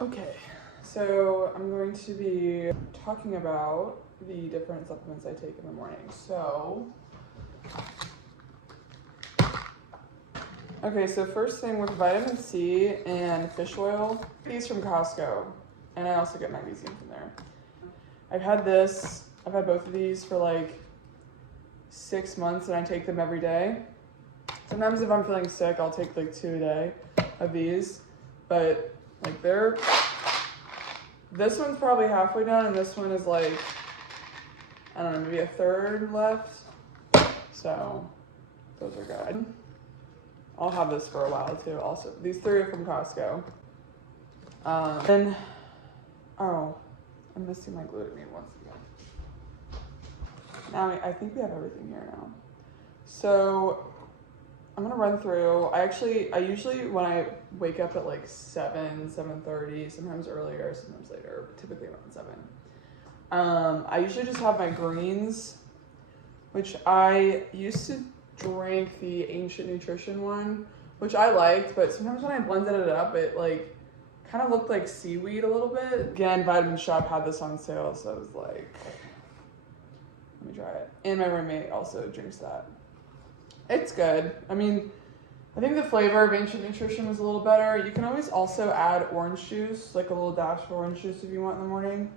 Okay, so I'm going to be talking about the different supplements I take in the morning. So first thing with vitamin C and fish oil, these from Costco, and I also get magnesium from there. I've had both of these for like 6 months, and I take them every day. Sometimes if I'm feeling sick, I'll take like 2 a day of these, but like this one's probably halfway done, and this one is like, I don't know, maybe a third left. So those are good. I'll have this for a while too. Also, these 3 are from Costco. And oh, I'm missing my glutamine once again. Now I think we have everything here now. So I'm gonna run through. I usually when I wake up at like 7:30, sometimes earlier, sometimes later, but typically around 7. I usually just have my greens, which I used to drink the Ancient Nutrition one, which I liked, but sometimes when I blended it up, it like kind of looked like seaweed a little bit. Again, Vitamin Shop had this on sale, so I was like, let me try it. And my roommate also drinks that. It's good. I mean, I think the flavor of Ancient Nutrition is a little better. You can always also add orange juice, like a little dash of orange juice if you want in the morning.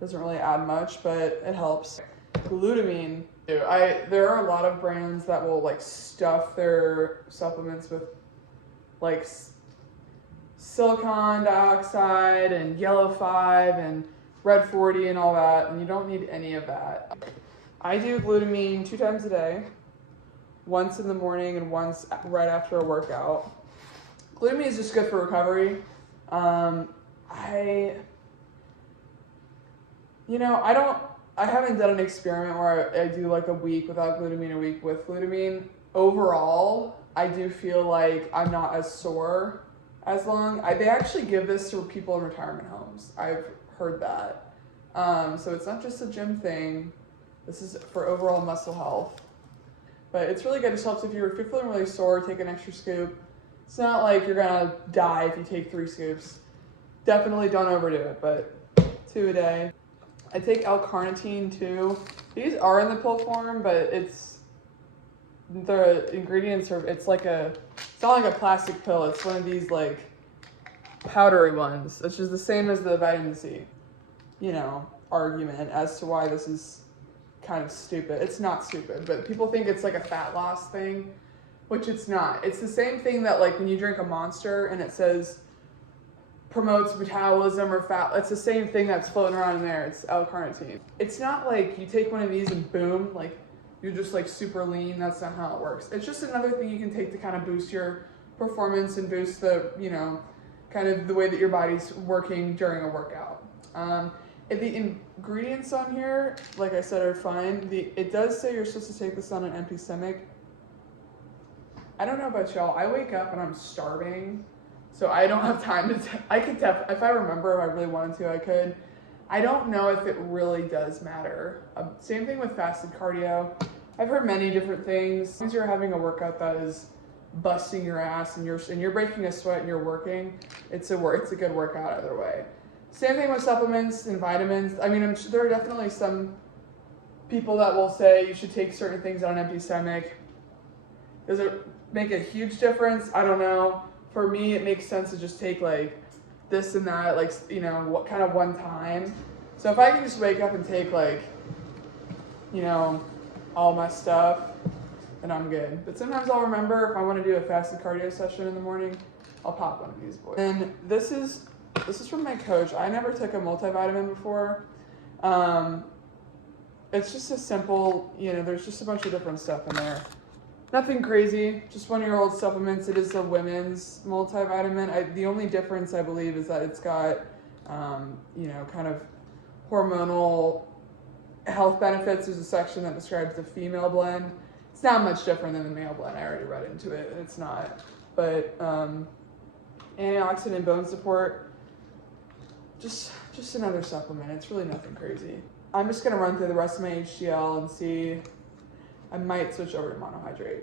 Doesn't really add much, but it helps. Glutamine. There are a lot of brands that will like stuff their supplements with like silicon dioxide and yellow 5 and red 40 and all that, and you don't need any of that. I do glutamine 2 times a day. Once in the morning and once right after a workout. Glutamine is just good for recovery. I haven't done an experiment where I do like a week without glutamine, a week with glutamine. Overall, I do feel like I'm not as sore as long. They actually give this to people in retirement homes. I've heard that. So it's not just a gym thing. This is for overall muscle health. But it's really good. It helps if you're feeling really sore, take an extra scoop. It's not like you're gonna die if you take 3 scoops. Definitely don't overdo it, but 2 a day. I take L-carnitine too. These are in the pill form, but the ingredients are, it's not like a plastic pill. It's one of these like powdery ones, which is the same as the vitamin C, argument as to why this is kind of stupid. It's not stupid, but people think it's like a fat loss thing, which it's not. It's the same thing that like when you drink a Monster and it says promotes metabolism or fat, it's the same thing that's floating around in there. It's L-carnitine. It's not like you take one of these and boom, like you're just like super lean. That's not how it works. It's just another thing you can take to kind of boost your performance and boost the, kind of the way that your body's working during a workout. The ingredients on here, like I said, are fine. It does say you're supposed to take this on an empty stomach. I don't know about y'all. I wake up and I'm starving, so I don't have time to. If I remember, if I really wanted to, I could. I don't know if it really does matter. Same thing with fasted cardio. I've heard many different things. As long as you're having a workout that is busting your ass and you're breaking a sweat and you're working, it's a good workout either way. Same thing with supplements and vitamins. I mean, there are definitely some people that will say you should take certain things on an empty stomach. Does it make a huge difference? I don't know. For me, it makes sense to just take like this and that, like, what kind of one time. So if I can just wake up and take like, all my stuff, then I'm good. But sometimes I'll remember if I want to do a fasted cardio session in the morning, I'll pop one of these boys. And this is from my coach. I never took a multivitamin before. It's just a simple, there's just a bunch of different stuff in there. Nothing crazy, just 1-year-old supplements. It is a women's multivitamin. The only difference, I believe, is that it's got, kind of hormonal health benefits. There's a section that describes the female blend. It's not much different than the male blend. I already read into it, and it's not. But antioxidant bone support, just another supplement. It's really nothing crazy. I'm just going to run through the rest of my HDL and see. I might switch over to monohydrate.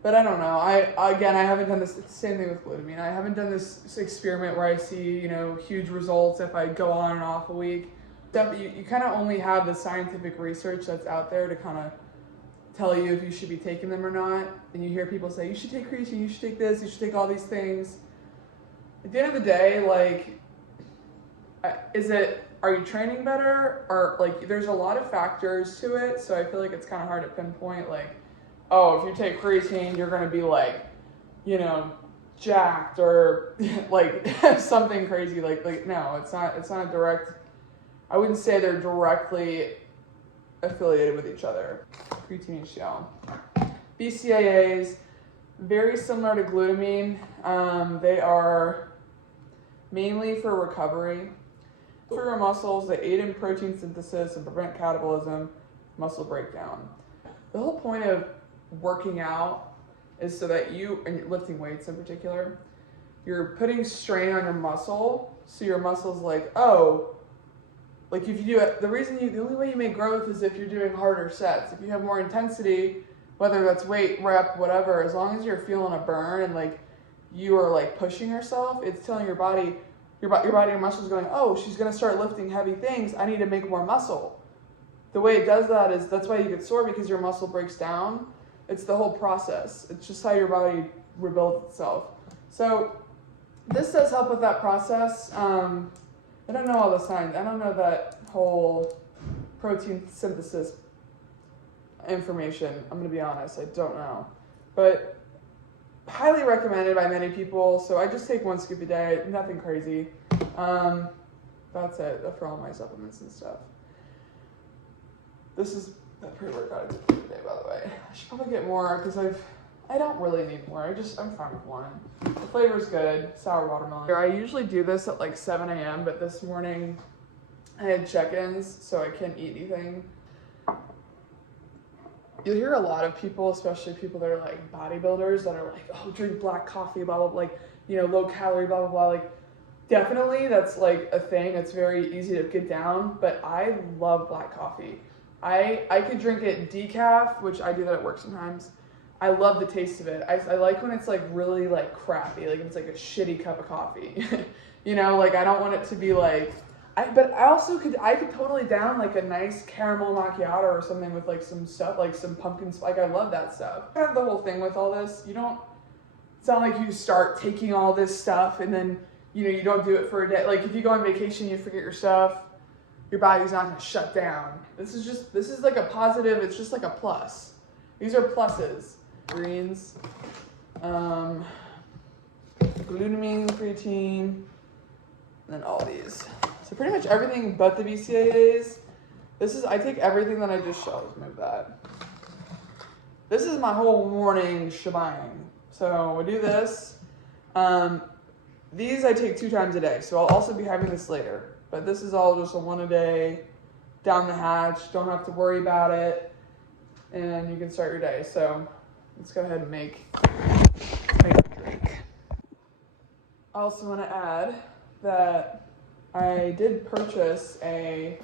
But I don't know. Again, I haven't done this. It's the same thing with glutamine. I haven't done this experiment where I see, you know, huge results if I go on and off a week. You kind of only have the scientific research that's out there to kind of tell you if you should be taking them or not. And you hear people say, you should take creatine, you should take this, you should take all these things. At the end of the day, like, are you training better? Or like, there's a lot of factors to it. So I feel like it's kind of hard to pinpoint, like, oh, if you take creatine, you're going to be like, you know, jacked or like something crazy. Like no, it's not a direct, I wouldn't say they're directly affiliated with each other. Creatine HCl. BCAAs, very similar to glutamine. They are mainly for recovery. For your muscles, they aid in protein synthesis and prevent catabolism, muscle breakdown. The whole point of working out is so that you, and lifting weights in particular, you're putting strain on your muscle, so your muscle's like, oh, like if you do it, the only way you make growth is if you're doing harder sets. If you have more intensity, whether that's weight, rep, whatever, as long as you're feeling a burn and like you are like pushing yourself, it's telling your body, your body and muscles going, oh, she's gonna start lifting heavy things, I need to make more muscle. The way it does that is, that's why you get sore, because your muscle breaks down. It's the whole process. It's just how your body rebuilds itself. So this does help with that process. I don't know all the signs. I don't know that whole protein synthesis information. I'm going to be honest. I don't know. But highly recommended by many people. So I just take 1 scoop a day. Nothing crazy. That's it for all my supplements and stuff. This is the pre-workout I took today, by the way. I should probably get more because I don't really need more. I'm fine with one. The flavor's good. Sour watermelon. I usually do this at like 7 a.m., but this morning I had check-ins, so I can't eat anything. You'll hear a lot of people, especially people that are like bodybuilders, that are like, oh, drink black coffee, blah, blah, blah, like, you know, low calorie, blah, blah, blah. Like, definitely that's like a thing. It's very easy to get down, but I love black coffee. I could drink it decaf, which I do that at work sometimes. I love the taste of it. I like when it's like really like crappy, like it's like a shitty cup of coffee. You know, like I don't want it to be like, but I could totally down like a nice caramel macchiato or something with like some stuff, like some pumpkin, like I love that stuff. I have the whole thing with all this. It's not like you start taking all this stuff and then, you know, you don't do it for a day. Like if you go on vacation, you forget your stuff, your body's not gonna shut down. This is like a positive, it's just like a plus. These are pluses. Greens, glutamine, creatine, and then all these. So pretty much everything but the BCAAs. I take everything that I just showed. Move that. This is my whole morning shebang. So we do this. These I take 2 times a day. So I'll also be having this later. But this is all just a 1 a day, down the hatch. Don't have to worry about it. And you can start your day. So let's go ahead and make a drink. I also want to add that I did purchase a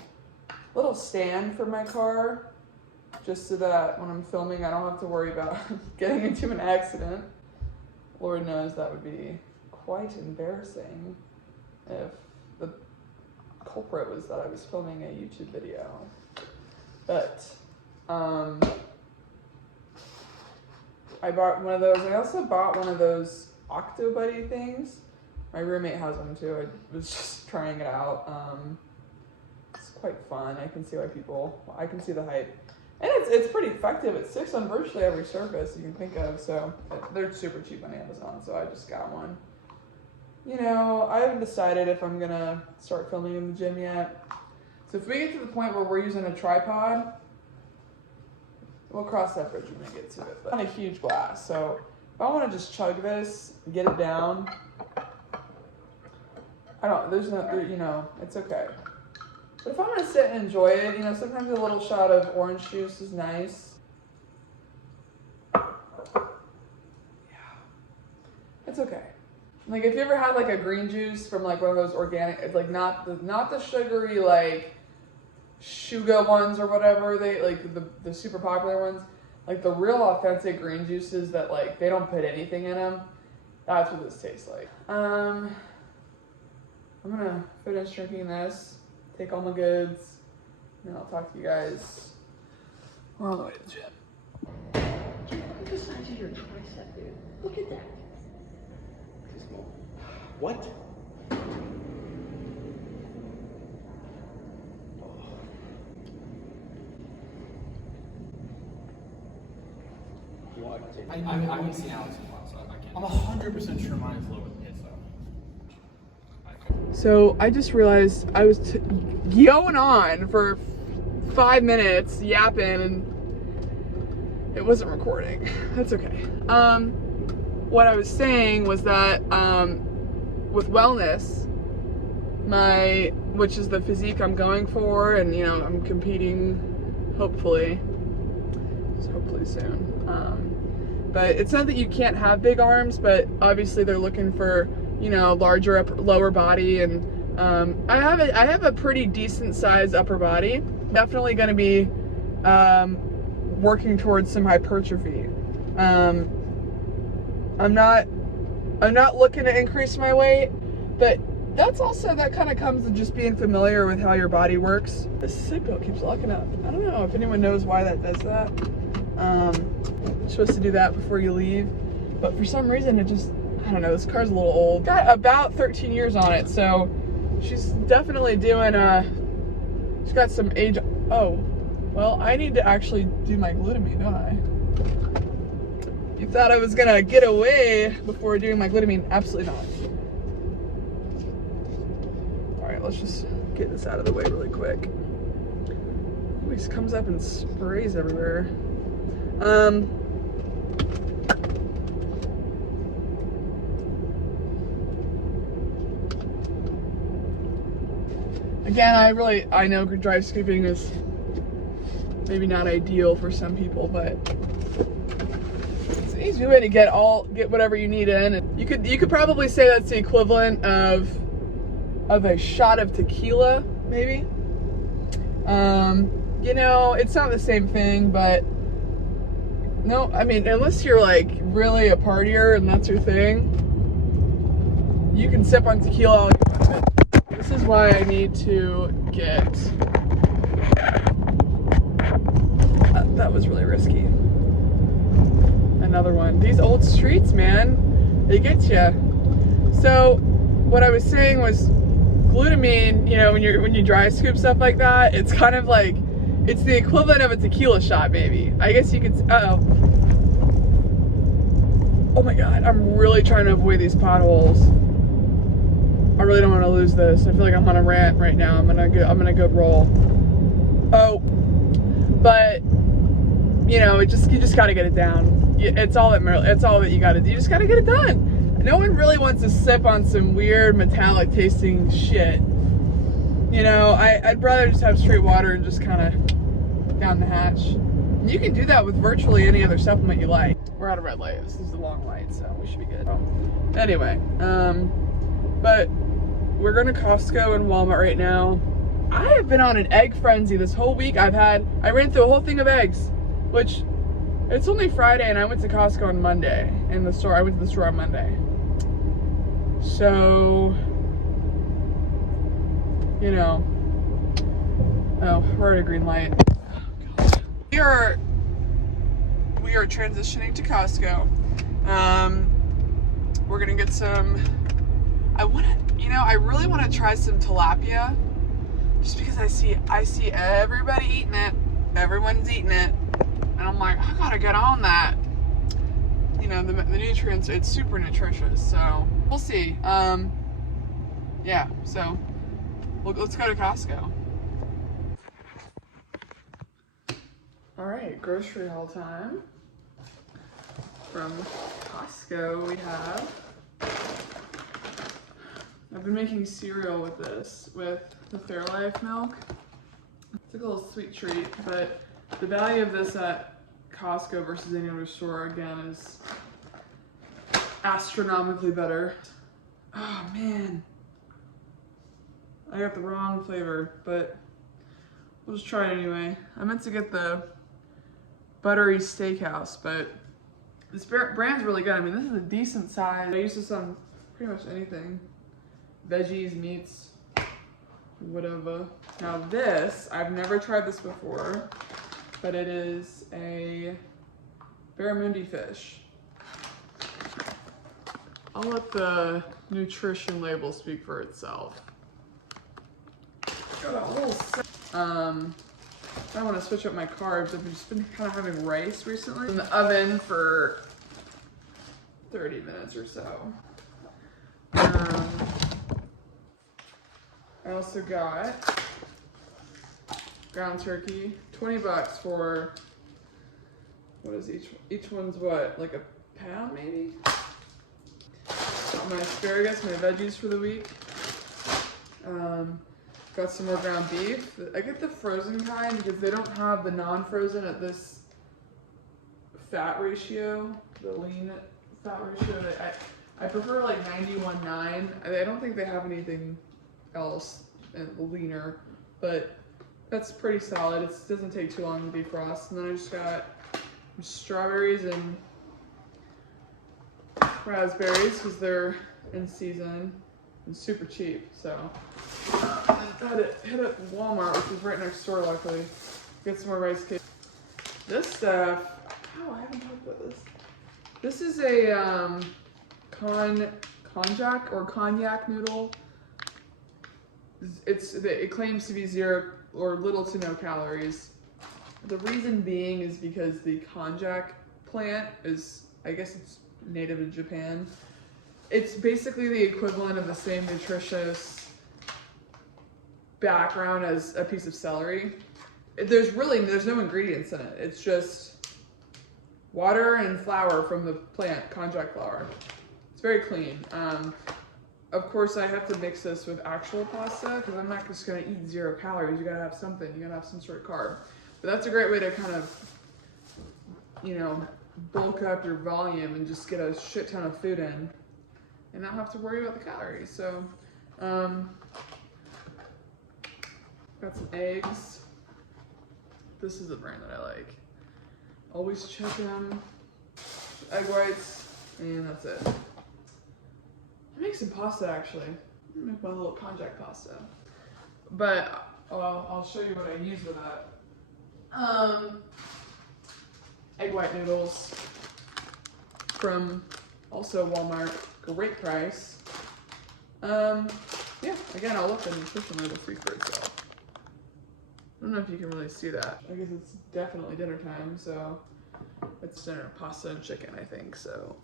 little stand for my car, just so that when I'm filming, I don't have to worry about getting into an accident. Lord knows that would be quite embarrassing if the culprit was that I was filming a YouTube video. But, I bought one of those. I also bought one of those Octobuddy things. My roommate has one too. I was just trying it out. It's quite fun. I can see the hype. And it's pretty effective. It sticks on virtually every surface you can think of. So they're super cheap on Amazon. So I just got one. You know, I haven't decided if I'm gonna start filming in the gym yet. So if we get to the point where we're using a tripod, we'll cross that bridge when we get to it. But on a huge glass, so if I want to just chug this, get it down, you know, it's okay. But if I'm going to sit and enjoy it, you know, sometimes a little shot of orange juice is nice. Yeah. It's okay. Like, if you ever had, like, a green juice from, like, one of those organic, it's, like, not the sugary, like, Shuga ones or whatever, they like the super popular ones. Like the real authentic green juices that like they don't put anything in them. That's what this tastes like. I'm gonna finish drinking this, take all my goods, and then I'll talk to you guys. We're on the way to the gym. Dude, look at the size of your tricep, dude. Look at that. What? What? I haven't seen Alex in a while, so I can't. I'm 100% sure mine is lower than his, though. So I just realized I was going on for 5 minutes yapping and it wasn't recording. That's okay. What I was saying was that with wellness, which is the physique I'm going for, and you know I'm competing, hopefully soon. But it's not that you can't have big arms, but obviously they're looking for, you know, larger lower body, and I have a pretty decent size upper body. Definitely going to be working towards some hypertrophy. I'm not looking to increase my weight, but that kind of comes with just being familiar with how your body works. This seatbelt keeps locking up. I don't know if anyone knows why that does that. You're supposed to do that before you leave, but for some reason it just, I don't know, this car's a little old. Got about 13 years on it, so she's definitely doing she's got some age. Oh, well, I need to actually do my glutamine, don't I? You thought I was gonna get away before doing my glutamine? Absolutely not. All right, let's just get this out of the way really quick. Ooh, he comes up and sprays everywhere. Again, I know dry scooping is maybe not ideal for some people, but it's an easy way to get whatever you need in. And you could probably say that's the equivalent of a shot of tequila, maybe. You know, it's not the same thing, but no, I mean, unless you're like really a partier and that's your thing, you can sip on tequila all you want. This is why I need to get, that was really risky. Another one. These old streets, man, they get you. So what I was saying was glutamine, you know, when you dry scoop stuff like that, it's kind of like, it's the equivalent of a tequila shot, maybe. I guess you could, oh my God, I'm really trying to avoid these potholes. I really don't want to lose this. I feel like I'm on a rant right now. I'm gonna go roll. Oh, but you know, you just gotta get it down. It's all that you gotta do. You just gotta get it done. No one really wants to sip on some weird metallic tasting shit. You know, I'd rather just have straight water and just kind of down the hatch. And you can do that with virtually any other supplement you like. We're at a red light. This is the long light, so we should be good. Anyway, but we're going to Costco and Walmart right now. I have been on an egg frenzy this whole week. I ran through a whole thing of eggs, which it's only Friday, and I went to Costco on Monday in the store. I went to the store on Monday. So, you know, oh, we're at a green light. We are transitioning to Costco. We're gonna get some, I really want to try some tilapia, just because I see everybody eating it. Everyone's eating it. And I'm like, I gotta get on that. You know, the nutrients, it's super nutritious, so we'll see. Yeah, so let's go to Costco. All right, grocery haul time. From Costco we have, I've been making cereal with this, with the Fairlife milk. It's like a little sweet treat, but the value of this at Costco versus any other store, again, is astronomically better. Oh man, I got the wrong flavor, but we'll just try it anyway. I meant to get the buttery steakhouse, but this brand's really good. I mean, this is a decent size. I use this on pretty much anything. Veggies, meats, whatever. Now this, I've never tried this before, but it is a barramundi fish. I'll let the nutrition label speak for itself. Got a whole set. I want to switch up my carbs. I've just been kind of having rice recently in the oven for 30 minutes or so. I also got ground turkey, 20 bucks for, what is each one's what, like a pound maybe? Got my asparagus, my veggies for the week. Got some more ground beef. I get the frozen kind because they don't have the non-frozen at this fat ratio, the lean fat ratio. I prefer like 91.9. I don't think they have anything else leaner, but that's pretty solid. It doesn't take too long to defrost. And then I just got strawberries and raspberries because they're in season and super cheap. So I had to hit up Walmart, which is right next door, luckily. Get some more rice cakes. This stuff, oh, I haven't talked about this. This is a konjac or cognac noodle. It claims to be 0 or little to no calories. The reason being is because the konjac plant is, I guess it's native to Japan. It's basically the equivalent of the same nutritious background as a piece of celery. There's no ingredients in it. It's just water and flour from the plant, konjac flour. It's very clean. Of course, I have to mix this with actual pasta because I'm not just gonna eat 0 calories. You gotta have something. You gotta have some sort of carb. But that's a great way to kind of, you know, bulk up your volume and just get a shit ton of food in and not have to worry about the calories. So, got some eggs. This is a brand that I like. Always check them. Egg whites, and that's it. I make some pasta actually. I'm gonna make my little konjac pasta. But I'll show you what I use with that. Egg white noodles from also Walmart. Great price. Yeah, again, I'll let the nutrition label speak for itself. I don't know if you can really see that. I guess it's definitely dinner time, so it's dinner, pasta and chicken, I think, so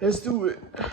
let's do it.